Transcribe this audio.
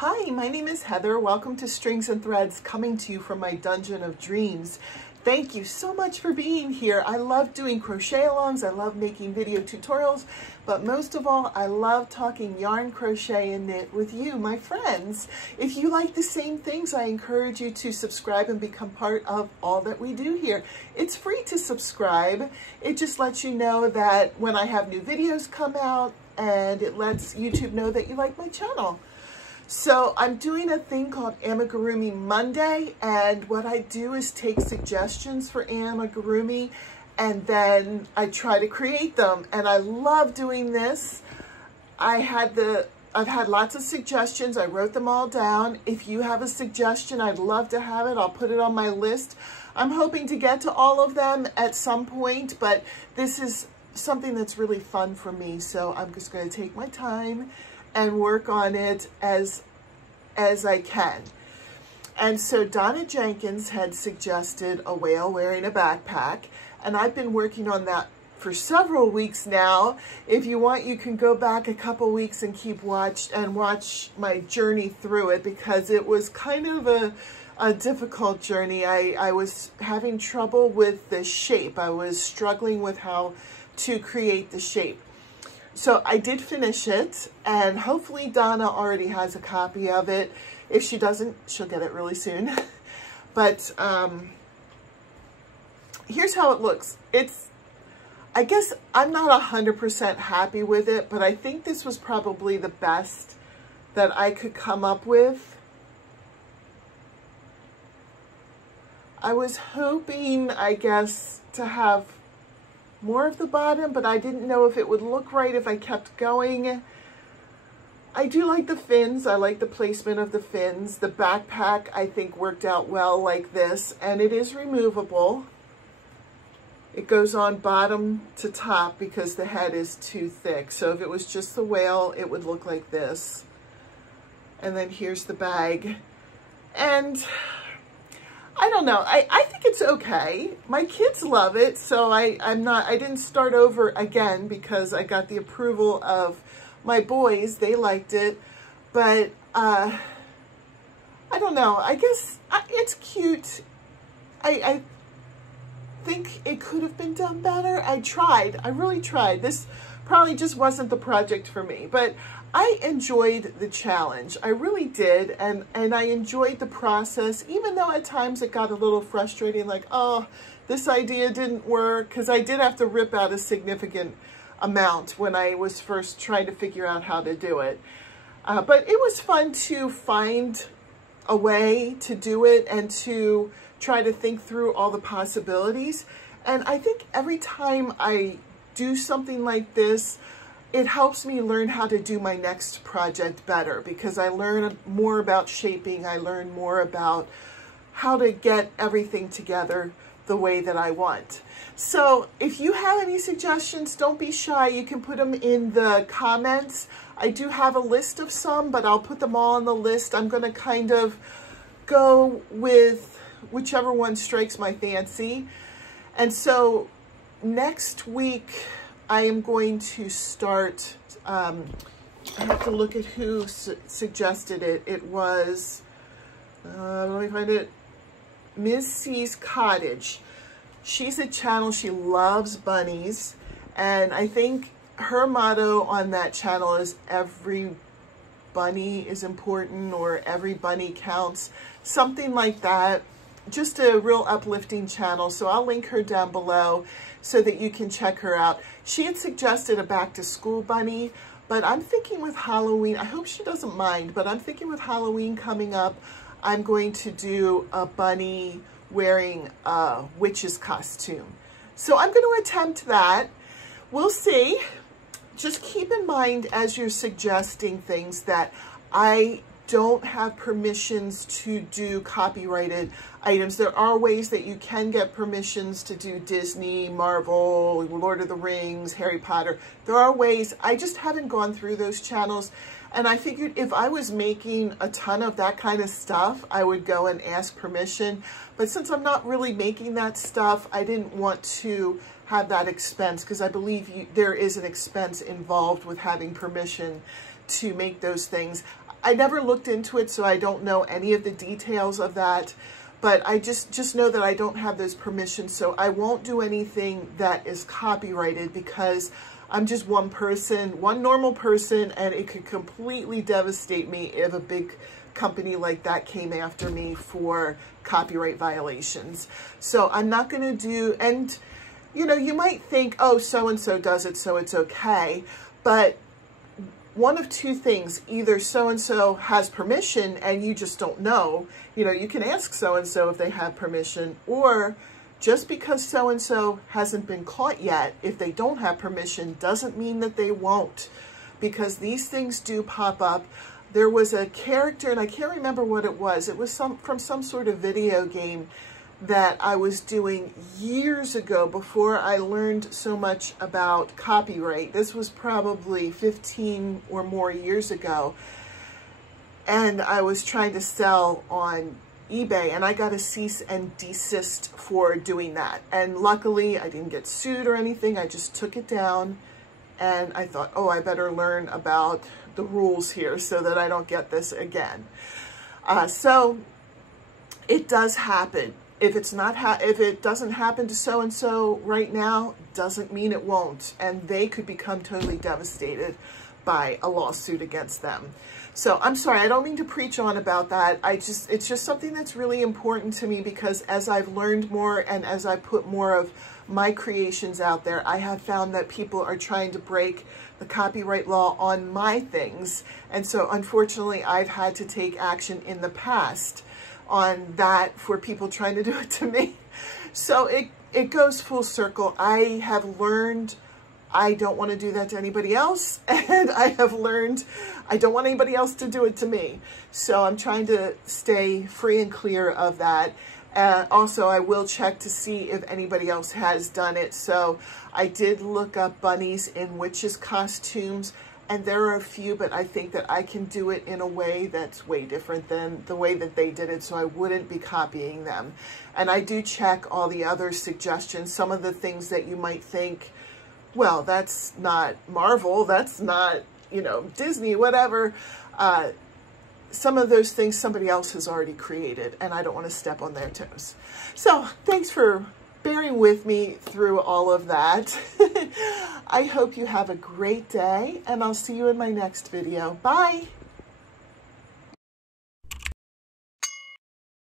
Hi, my name is Heather. Welcome to Strings and Threads, coming to you from my dungeon of dreams. Thank you so much for being here. I love doing crochet alongs. I love making video tutorials, but most of all, I love talking yarn, crochet, and knit with you, my friends. If you like the same things, I encourage you to subscribe and become part of all that we do here. It's free to subscribe. It just lets you know that when I have new videos come out, and it lets YouTube know that you like my channel. So I'm doing a thing called Amigurumi Monday, and what I do is take suggestions for amigurumi and then I try to create them, and I love doing this. I've had lots of suggestions. I wrote them all down. If you have a suggestion, I'd love to have it. I'll put it on my list. I'm hoping to get to all of them at some point, but this is something that's really fun for me, so I'm just going to take my time and work on it as I can. And so Donna Jenkins had suggested a whale wearing a backpack, and I've been working on that for several weeks now. If you want, you can go back a couple weeks and watch my journey through it, because it was kind of a difficult journey. I was having trouble with the shape. I was struggling with how to create the shape. So I did finish it, and hopefully Donna already has a copy of it. If she doesn't, she'll get it really soon. But here's how it looks. I guess I'm not 100% happy with it, but I think this was probably the best that I could come up with. I was hoping, I guess, to have more of the bottom, but I didn't know if it would look right if I kept going. I do like the fins. I like the placement of the fins. The backpack, I think, worked out well like this, and it is removable. It goes on bottom to top because the head is too thick. So if it was just the whale, it would look like this. And then here's the bag. And I don't know. I think it's okay. My kids love it, so I didn't start over again because I got the approval of my boys. They liked it, but I don't know. I guess it's cute. I think it could have been done better. I tried. I really tried. This probably just wasn't the project for me, but I enjoyed the challenge. I really did, and I enjoyed the process, even though at times it got a little frustrating, like, oh, this idea didn't work, because I did have to rip out a significant amount when I was first trying to figure out how to do it. But it was fun to find a way to do it and to try to think through all the possibilities. And I think every time I do something like this, it helps me learn how to do my next project better, because I learn more about shaping. I learn more about how to get everything together the way that I want. So if you have any suggestions, don't be shy. You can put them in the comments. I do have a list of some, but I'll put them all on the list. I'm going to kind of go with whichever one strikes my fancy. And so next week, I am going to start, I have to look at who suggested it. It was, let me find it, Ms. C's Cottage. She's a channel, she loves bunnies, and I think her motto on that channel is every bunny is important, or every bunny counts, something like that. Just a real uplifting channel, so I'll link her down below so that you can check her out. She had suggested a back-to-school bunny, but I'm thinking with Halloween, I hope she doesn't mind, but I'm thinking with Halloween coming up, I'm going to do a bunny wearing a witch's costume. So I'm going to attempt that. We'll see. Just keep in mind as you're suggesting things that I don't have permissions to do copyrighted items. There are ways that you can get permissions to do Disney, Marvel, Lord of the Rings, Harry Potter. There are ways. I just haven't gone through those channels, and I figured if I was making a ton of that kind of stuff, I would go and ask permission. But since I'm not really making that stuff, I didn't want to have that expense, because I believe there is an expense involved with having permission to make those things. I never looked into it, so I don't know any of the details of that. But I just know that I don't have those permissions, so I won't do anything that is copyrighted because I'm just one person, one normal person, and it could completely devastate me if a big company like that came after me for copyright violations. So I'm not going to do, and you know, you might think, oh, so-and-so does it, so it's okay. But one of two things: either so-and-so has permission and you just don't know, you know, you can ask so-and-so if they have permission, or just because so-and-so hasn't been caught yet, if they don't have permission, doesn't mean that they won't, because these things do pop up. There was a character, and I can't remember what it was from some sort of video game that I was doing years ago before I learned so much about copyright. This was probably 15 or more years ago. And I was trying to sell on eBay, and I got a cease and desist for doing that. And luckily I didn't get sued or anything. I just took it down, and I thought, oh, I better learn about the rules here so that I don't get this again. So it does happen. If it doesn't happen to so-and-so right now, doesn't mean it won't. And they could become totally devastated by a lawsuit against them. So I'm sorry, I don't mean to preach on about that. It's just something that's really important to me, because as I've learned more and as I put more of my creations out there, I have found that people are trying to break the copyright law on my things. And so unfortunately, I've had to take action in the past on that for people trying to do it to me. So it goes full circle. I have learned I don't want to do that to anybody else, and I have learned I don't want anybody else to do it to me. So I'm trying to stay free and clear of that. Also, I will check to see if anybody else has done it. So I did look up bunnies in witches' costumes, and there are a few, but I think that I can do it in a way that's way different than the way that they did it, so I wouldn't be copying them. And I do check all the other suggestions, some of the things that you might think, well, that's not Marvel, that's not, you know, Disney, whatever. Some of those things somebody else has already created, and I don't want to step on their toes. So thanks for bearing with me through all of that. I hope you have a great day, and I'll see you in my next video. Bye.